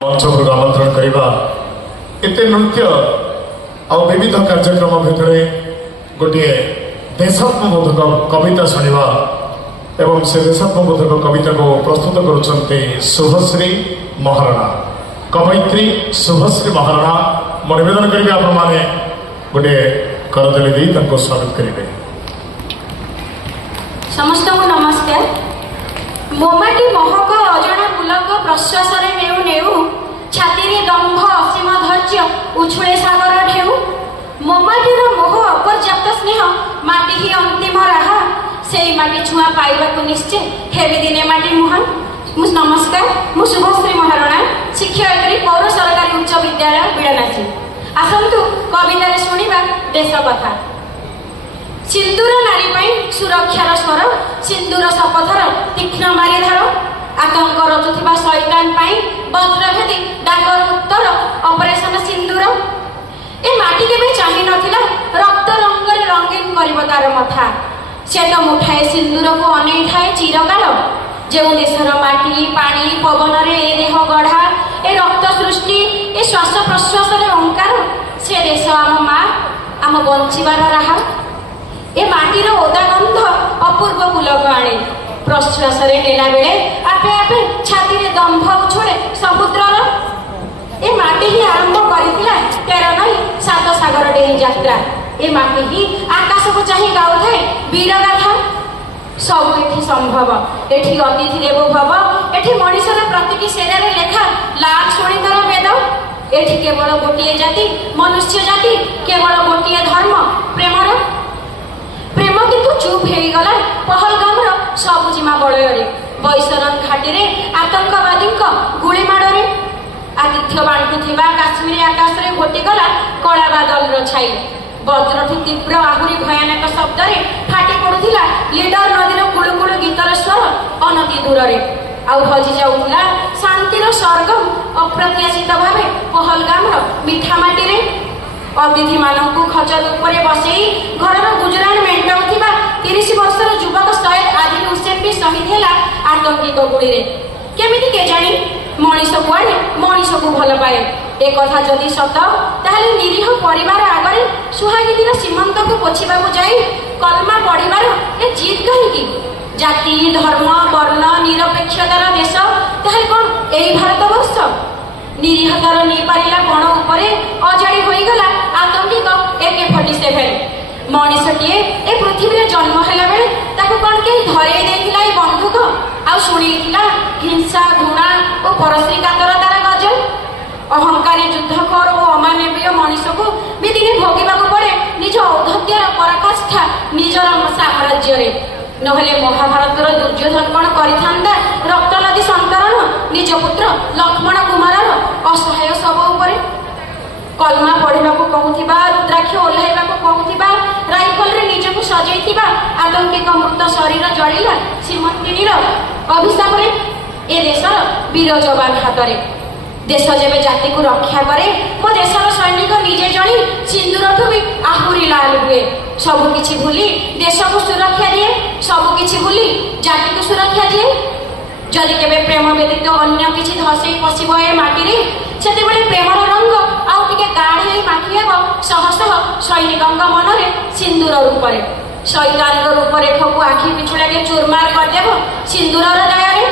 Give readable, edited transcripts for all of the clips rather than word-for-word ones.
मंच को आमंत्रण करवा एत नृत्य आ विविध कार्यक्रम भितर गोटे देशात्मबोधक कविता शुणा एवं से देशात्मबोधक कविता को प्रस्तुत करुँचे शुभश्री महाराणा कवयित्री शुभश्री महाराणा मैं निवेदन करी आपण मैंने गोटे करदली दी स्वागत करेंगे। समस्त को नमस्कार। मोमाटी महक अजना पुलक प्रश्वास नेउ नेउ छाती दंभ असीम धैर्य उछुले सागर ढेउ मोमाटीर मोह अपर्याप्त स्नेह माटी ही अंतिम राहा से माटी छुआ पाइबा निश्चय हेबी दिने माटी मुहान। नमस्कार, मु शुभश्री महाराणा शिक्षयित्री पौर सरकारी उच्च विद्यालय बिड़ानासी। आसतु कवितार शुणा देश कथा। सिंदूर नारी पाई सुरक्षार स्वर सिंदूर शपथर तीक्ष्ण बारिधार आतंक रचुवा शैतान पाई वज्रभेदी डाकर उत्तर ऑपरेशन सिंदूर ए माटी केबे चाहि नथिला रक्त रंगरे रंगीन करिब तार मथा से तो मुठाए सिंदूर को अनेई थाए चिरकाल जो देशर माटी पानी पवन रे ए देह गढ़ा ए रक्त सृष्टि ए श्वास प्रश्वास रे ओंकार से देश आम माँ आम बंचिबार राहा ए माटीर ओदा गंध अपूर्व पुलक आणे प्रश्वास नेला बेले आपे आपे छाती रे दंभ उछोड़े समुद्रर ए माटी ही आरंभ करितिला 13 नई 7 सागर डेही यात्रा ए माटी ही आकाश को चाहि गाउथाए वीर गाथा सब एठी संभव एठी अतिथि देवो भव एठी मनीषर प्रतिकी शेरारे लेखा लाख शोणितर वेद एठी केवल गोटिए जाति मनुष्य जाति केवल गोटिए धर्म प्रेमर प्रेम किंतु चुप हो गला पहलगाम सबुजिमा बलय बैसरन घाटी रे आतंकवादी गुली माड़े आतिथ्य बांटुवा काश्मीर आकाश रे घोटीगला कला बादल छाई वज्रठू तीव्र आहुरी भयानक शब्द रे फाटी पड़ुथिला लीडर नदीर कुळुकुळु गीतर स्वर अनति दूर रे आउ हजि जाउला शांतिर स्वर्गम अप्रत्याशित भावे पहलगाम मीठा माटी रे अतिथि मानू खचर उपरे बसई घर गुजरान मेटाउथिबा 30 वर्षर युवक सैयद आदिल हुसैन भी शहीद हैला आतंकी गुड़ी रे केमिति के जानी मनीष कुआड़े मनीष को भल पाए ए कथा जदि सत ताहले निरीह परिवार आगरे सुहागिनीर सीमंत को पोछिबा को जाई कलमा पड़िबार ए जीत कहिकी जाति धर्म वर्ण निरपेक्षतार देश ताहले कोन एई भारत वर्ष निरीहतार नहीं पारिला बण उपरे अजाड़ी होईगला आतंकी AK-47 मनीषटीए ए पृथ्वी रे जन्म हैला बेले ताको कोन के धरे देथिला ए बंदूक आ सुणीथिला हिंसा घृणा और परश्री कातरतार गजल अहंकारी युद्धकर और अमानवीय मनीष को भी दिने भोगिबा को पड़े निज औद्धत्यर पराकाष्ठा निजर साम्राज्य रे नहले महाभारत दुर्योधन कौन करिथांदा रक्त नदी संतरण निज पुत्र लक्ष्मण कुमार असहाय सब उपरे कलमा पढ़ा को कहूथिबा रुद्राक्ष ओह्लाइबा को कहूथिबा राइफल रे निज को सजैथिबा आतंकी मृत शरीर जड़िला श्रीमंतिनीर अभिशाप रे ए देशर वीर जवान हाथ रे देश जेबे जाति को रक्षा करे मो देशर सैनिक निजे जणी सिंदूरठू भी आहुरी लाल हुए सब किछि भूली देश को सुरक्षा दिए सब किछि भूली जाति को सुरक्षा दिए जदि केबे प्रेम व्यतीत अन्य किछि धसई पशिब ए माटी रे सेते बेले प्रेमर रंग आउ टिके गाढ़े माखी हेब शह शह सैनिकंग मन रे सिंदूर रूप रे शैतान रूप रेख को आखि पिछुड़ा के चूरमार कर देब सिंदूरर दया रे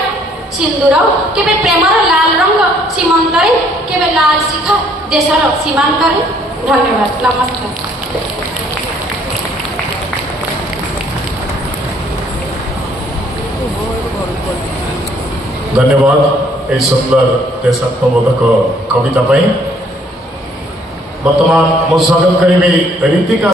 सिंदूर केबे प्रेमर लाल रंग सीमंत रे केबे लाल शिखा देशर सीमांत रे। धन्यवाद, नमस्कार। धन्यवाद ए सुंदर देशात्मबोधक कविता पाई। वर्तमान मु स्वागत करी रीतिका